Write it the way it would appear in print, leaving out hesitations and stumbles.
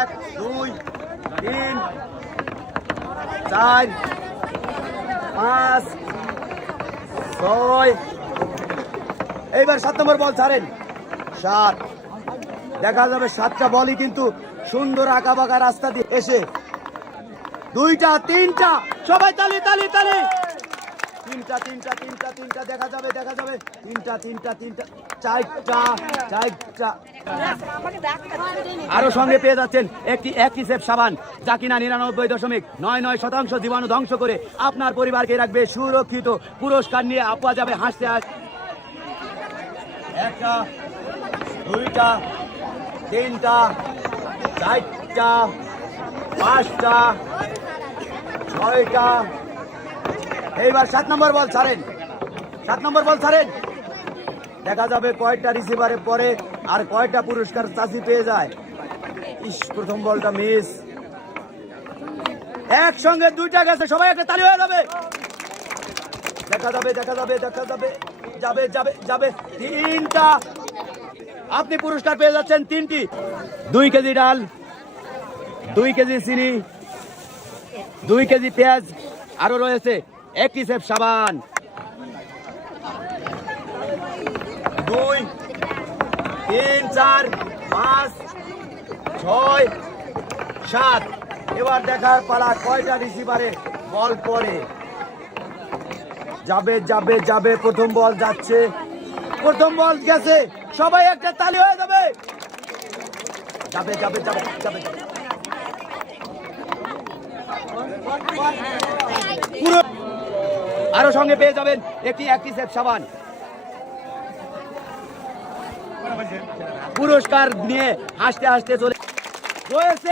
এক দুই তিন চার পাঁচ ছয়। এইবার 7 নম্বর বল ছাড়েন। 7। দেখা যাবে 7টা বলই কিন্তু সুন্দর আঁকা বাঁকা রাস্তা দিয়ে এসে 2টা 3টা সবাই তালি তালি তালি। 3টা 3টা 3টা 3টা দেখা যাবে 3টা 3টা 3টা 4টা 4টা। আরো সঙ্গে পেয়ে যাচ্ছেন একটি অ্যাক্টিসেপ সাবান, যা কিনা 99.99% জীবাণু ধ্বংস করে আপনার পরিবারকে রাখবে সুরক্ষিত। পুরস্কার নিয়ে আপা যাবে হাসতে হাসতে। 1টা 2টা 3টা 4টা 5টা 6টা। এইবার 7 নম্বর বল ছাড়েন। 7 নম্বর বল ছাড়েন। দেখা যাবে কয়টা রিসিভারে পরে আর কয়টা পুরস্কার চাষি পেয়ে যায়। প্রথম বলটা মিস। একসঙ্গে 2টা গেছে, সবাই একটা তালি হয়ে যাবে। দেখা যাবে যাবে 3টা। আপনি পুরস্কার পেয়ে যাচ্ছেন 3টি। 2 কেজি ডাল, 2 কেজি চিনি, 2 কেজি পেঁয়াজ, আরো রয়েছে অ্যাক্টিসেপ সাবান। 2 3 4 5 6 7। এবার দেখার পালা কয়টা রিসিভারে বল পড়ে। যাবে প্রথম বল যাচ্ছে, প্রথম বল গেছে, সবাই একটা তালি হয়ে যাবে। যাবে পুরো আরো সঙ্গে পেয়ে যাবেন একটি অ্যাক্টিসেপ সাবান। পুরস্কার নিয়ে হাসতে হাসতে চলে রয়েছে।